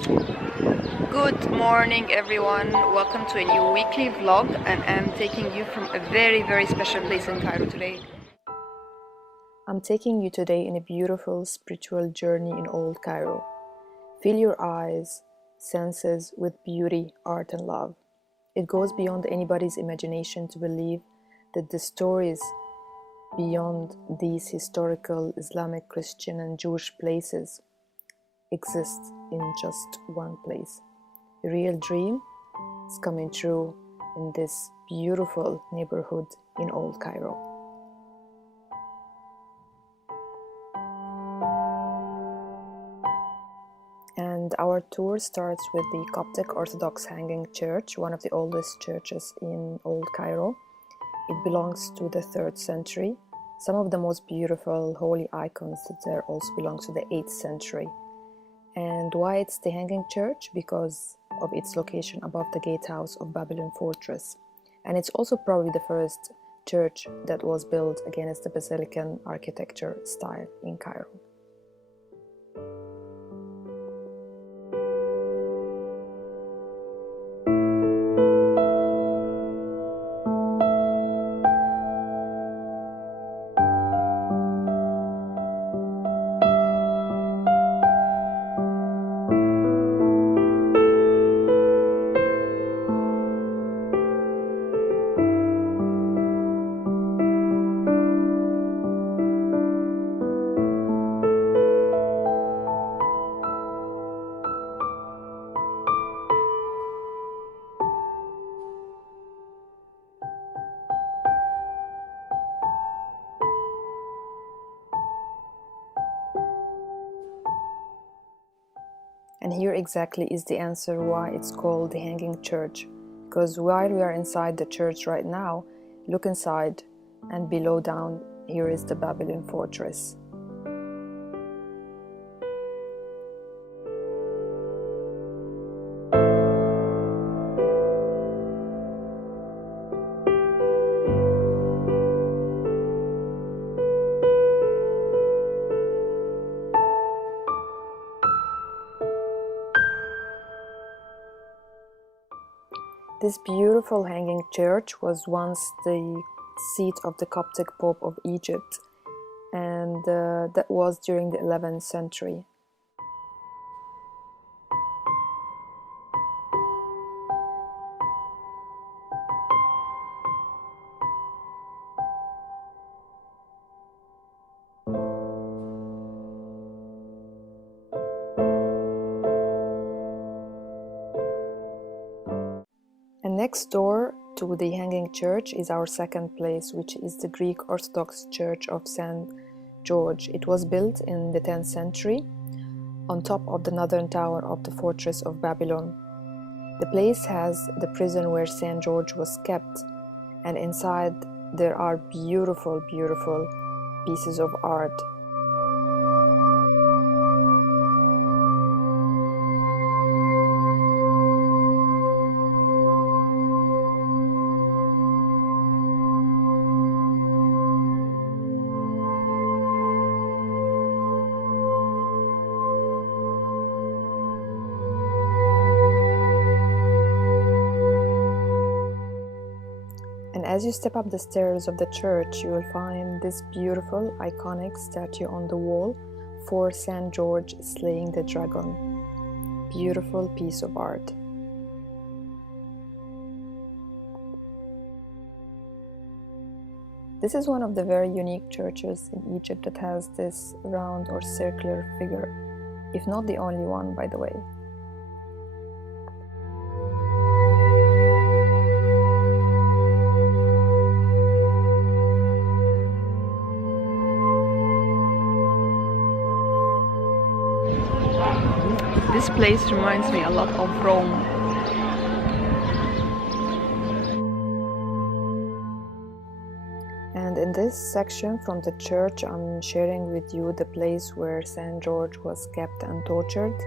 Good morning everyone, welcome to a new weekly vlog, and I'm taking you from a very special place in Cairo today. I'm taking you today in a beautiful spiritual journey in Old Cairo. Fill your eyes, senses with beauty, art and love. It goes beyond anybody's imagination to believe that the stories beyond these historical Islamic, Christian and Jewish places exist in just one place. A real dream is coming true in this beautiful neighborhood in Old Cairo. And our tour starts with the Coptic Orthodox Hanging Church, one of the oldest churches in Old Cairo. It belongs to the 3rd century. Some of the most beautiful holy icons that there also belong to the 8th century. And why it's the Hanging Church? Because of its location above the gatehouse of Babylon Fortress. And it's also probably the first church that was built against the Basilican architecture style in Cairo. And here exactly is the answer why it's called the Hanging Church. Because while we are inside the church right now, look inside and below down, here is the Babylon Fortress. This beautiful hanging church was once the seat of the Coptic Pope of Egypt, and that was during the 11th century. And next door to the Hanging Church is our second place, which is the Greek Orthodox Church of St. George. It was built in the 10th century on top of the northern tower of the fortress of Babylon. The place has the prison where St. George was kept, and inside there are beautiful pieces of art. And as you step up the stairs of the church, you will find this beautiful, iconic statue on the wall for St. George slaying the dragon. Beautiful piece of art. This is one of the very unique churches in Egypt that has this round or circular figure, if not the only one, by the way. This place reminds me a lot of Rome. And in this section from the church, I'm sharing with you the place where St. George was kept and tortured,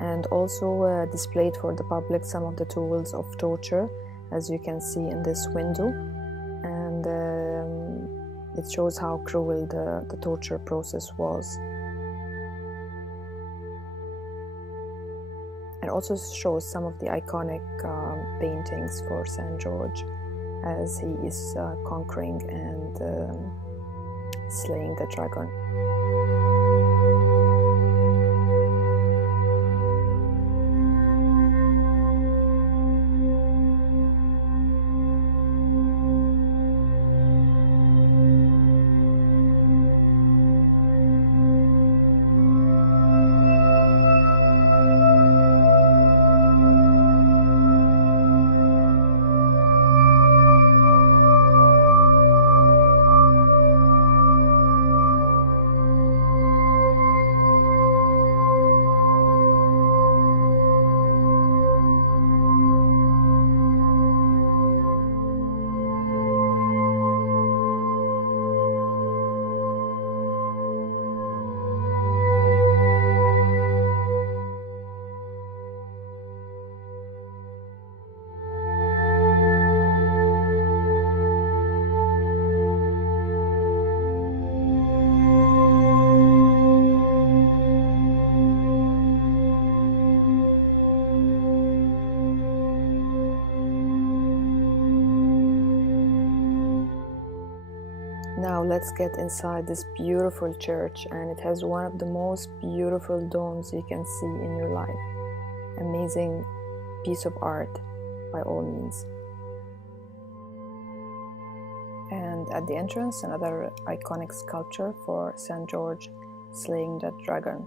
and also displayed for the public some of the tools of torture, as you can see in this window. And it shows how cruel the torture process was. and also shows some of the iconic paintings for St. George as he is conquering and slaying the dragon. Now let's get inside this beautiful church, and it has one of the most beautiful domes you can see in your life. Amazing piece of art by all means. And at the entrance, another iconic sculpture for St. George slaying that dragon.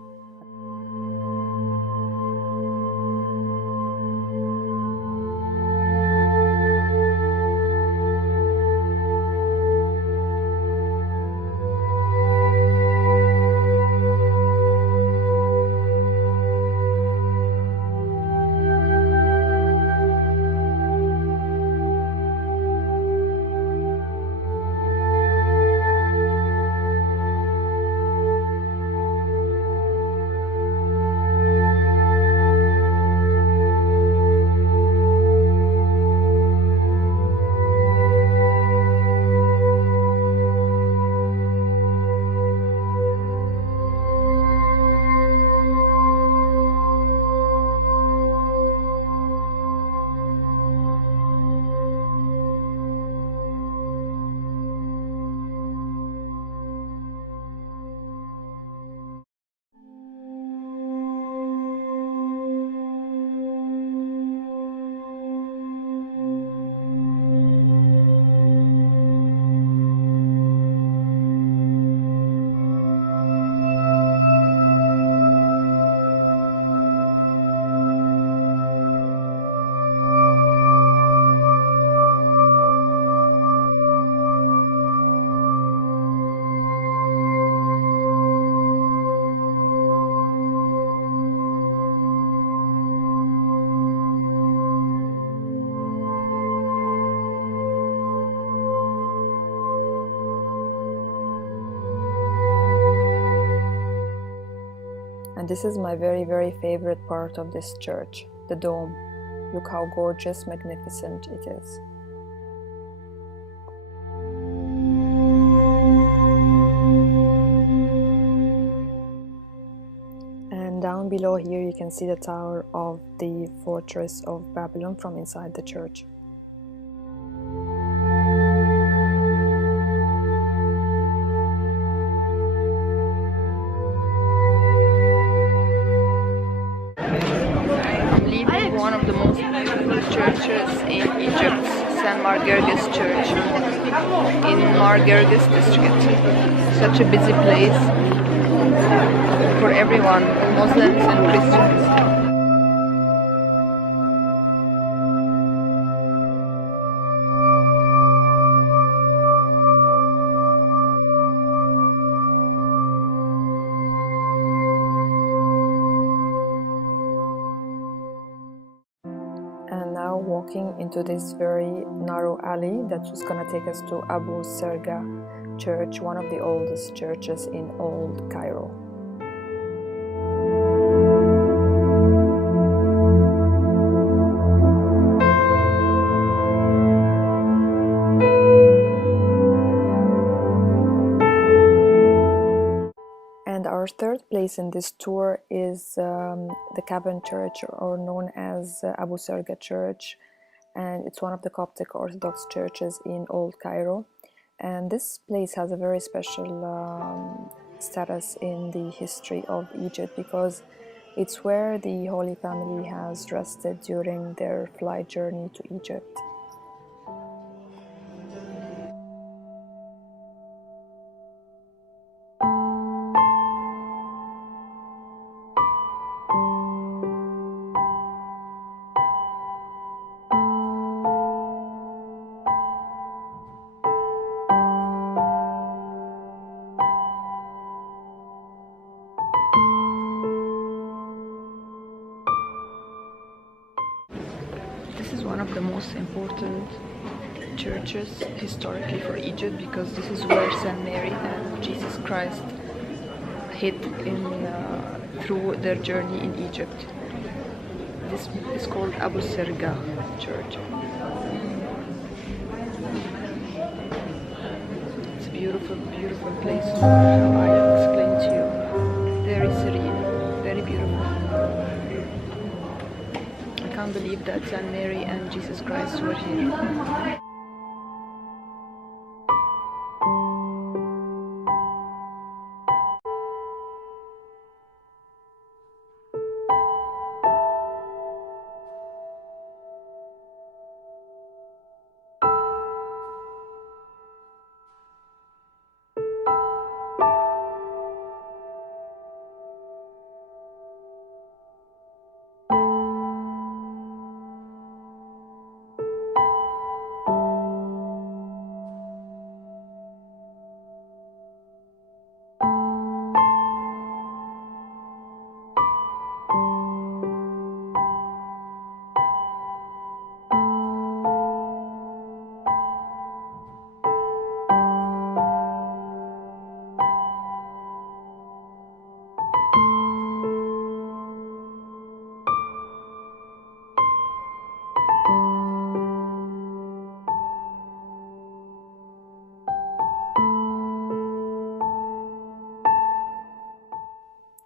And this is my very favorite part of this church, the dome. Look how gorgeous, magnificent it is. And down below here you can see the tower of the fortress of Babylon from inside the church. One of the most beautiful churches in Egypt, Mar Girgis Church in Mar Girgis district. Such a busy place for everyone, Muslims and Christians. Walking into this very narrow alley that's just gonna take us to Abu Serga Church, one of the oldest churches in old Cairo. And our third place in this tour is the Cavern Church, or known as Abu Serga Church, and it's one of the Coptic Orthodox churches in Old Cairo. And this place has a very special status in the history of Egypt, because it's where the Holy Family has rested during their flight journey to Egypt. This is one of the most important churches historically for Egypt, because this is where Saint Mary and Jesus Christ hid through their journey in Egypt. This is called Abu Serga Church. It's a beautiful, beautiful place. How I explain to you. Very serene, very beautiful. I can't believe that Saint Mary and Jesus Christ were here.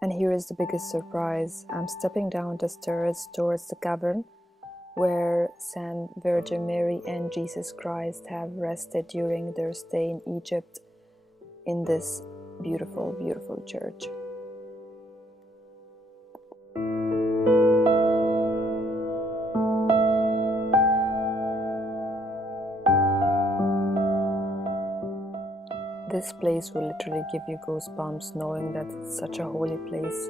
And here is the biggest surprise. I'm stepping down the stairs towards the cavern where Saint Virgin Mary and Jesus Christ have rested during their stay in Egypt, in this beautiful, beautiful church. This place will literally give you goosebumps, knowing that it's such a holy place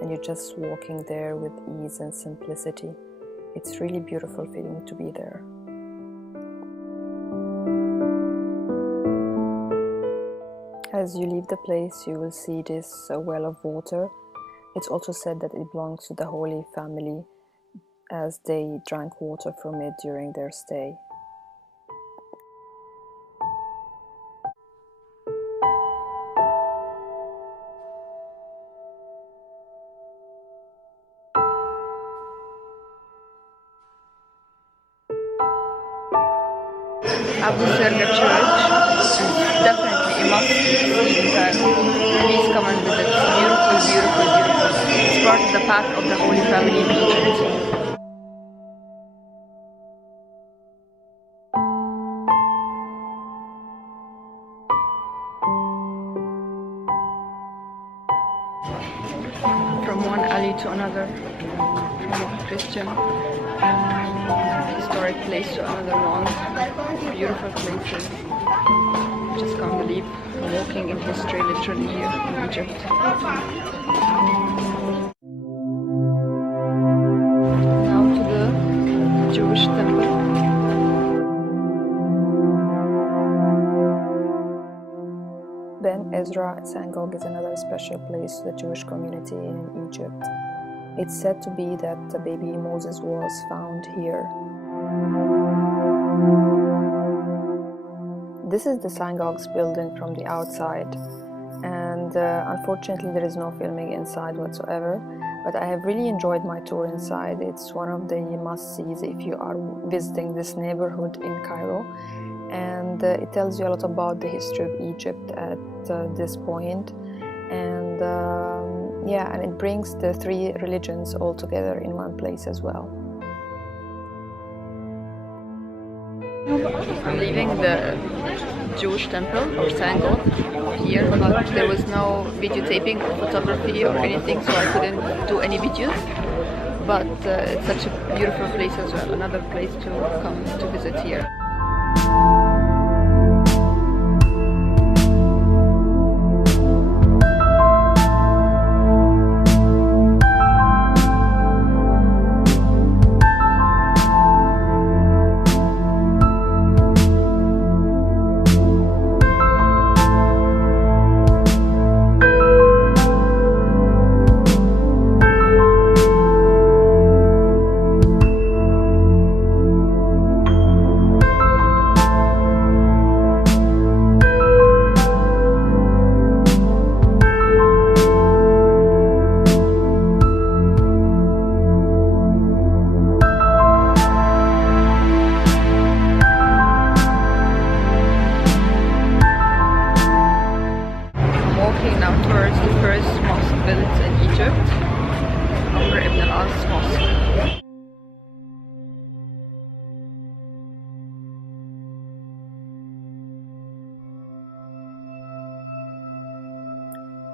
and you're just walking there with ease and simplicity. It's really beautiful feeling to be there. As you leave the place, you will see this well of water. It's also said that it belongs to the Holy Family, as they drank water from it during their stay. Abu Serga Church is definitely a must-see in Cairo. Please come and visit. It's beautiful, beautiful, beautiful. It's part of the path of the Holy Family in Egypt. From one alley to another, from one Christian historic place to another one. Beautiful places. Just can't believe I'm walking in history literally here in Egypt. Now to the Jewish temple. Ben Ezra Synagogue is another special place to the Jewish community in Egypt. It's said to be that the baby Moses was found here. This is the synagogue's building from the outside, and unfortunately there is no filming inside whatsoever, but I have really enjoyed my tour inside. It's one of the must-sees if you are visiting this neighborhood in Cairo, and it tells you a lot about the history of Egypt at this point. And Yeah, and it brings the three religions all together in one place as well. I'm leaving the Jewish temple or synagogue here, but there was no videotaping or photography or anything, so I couldn't do any videos. But it's such a beautiful place as well, another place to come to visit here. The first mosque built in Egypt, Amr Ben AlAs Mosque.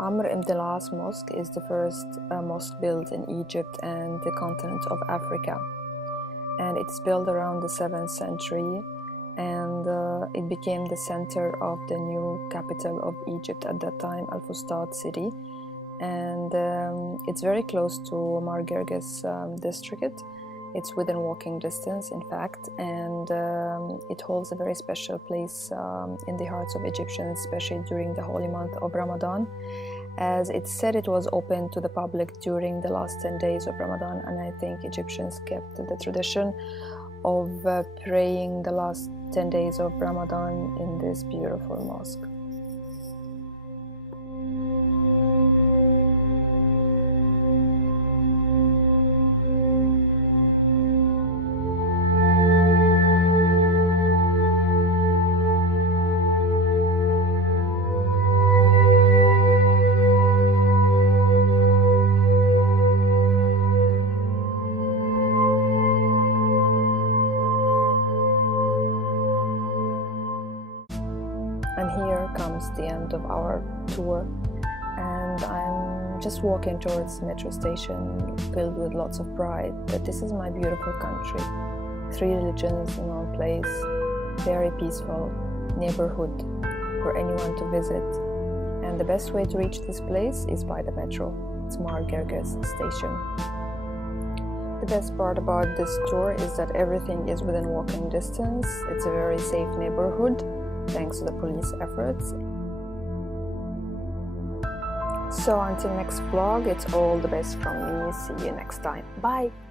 Amr Ben AlAs Mosque is the first mosque built in Egypt and the continent of Africa, and it's built around the 7th century, and it became the center of the new capital of Egypt at that time, Al-Fustat city, and it's very close to Mar Girgis district. It's within walking distance, in fact, and it holds a very special place in the hearts of Egyptians, especially during the holy month of Ramadan, as it said it was open to the public during the last 10 days of Ramadan, and I think Egyptians kept the tradition of praying the last 10 days of Ramadan in this beautiful mosque. And here comes the end of our tour, and I'm just walking towards the metro station filled with lots of pride that this is my beautiful country. 3 religions in one place, very peaceful neighborhood for anyone to visit, and the best way to reach this place is by the metro. It's Mar Girgis station. The best part about this tour is that everything is within walking distance. It's a very safe neighborhood thanks to the police efforts. So until next vlog, it's all the best from me. See you next time. Bye!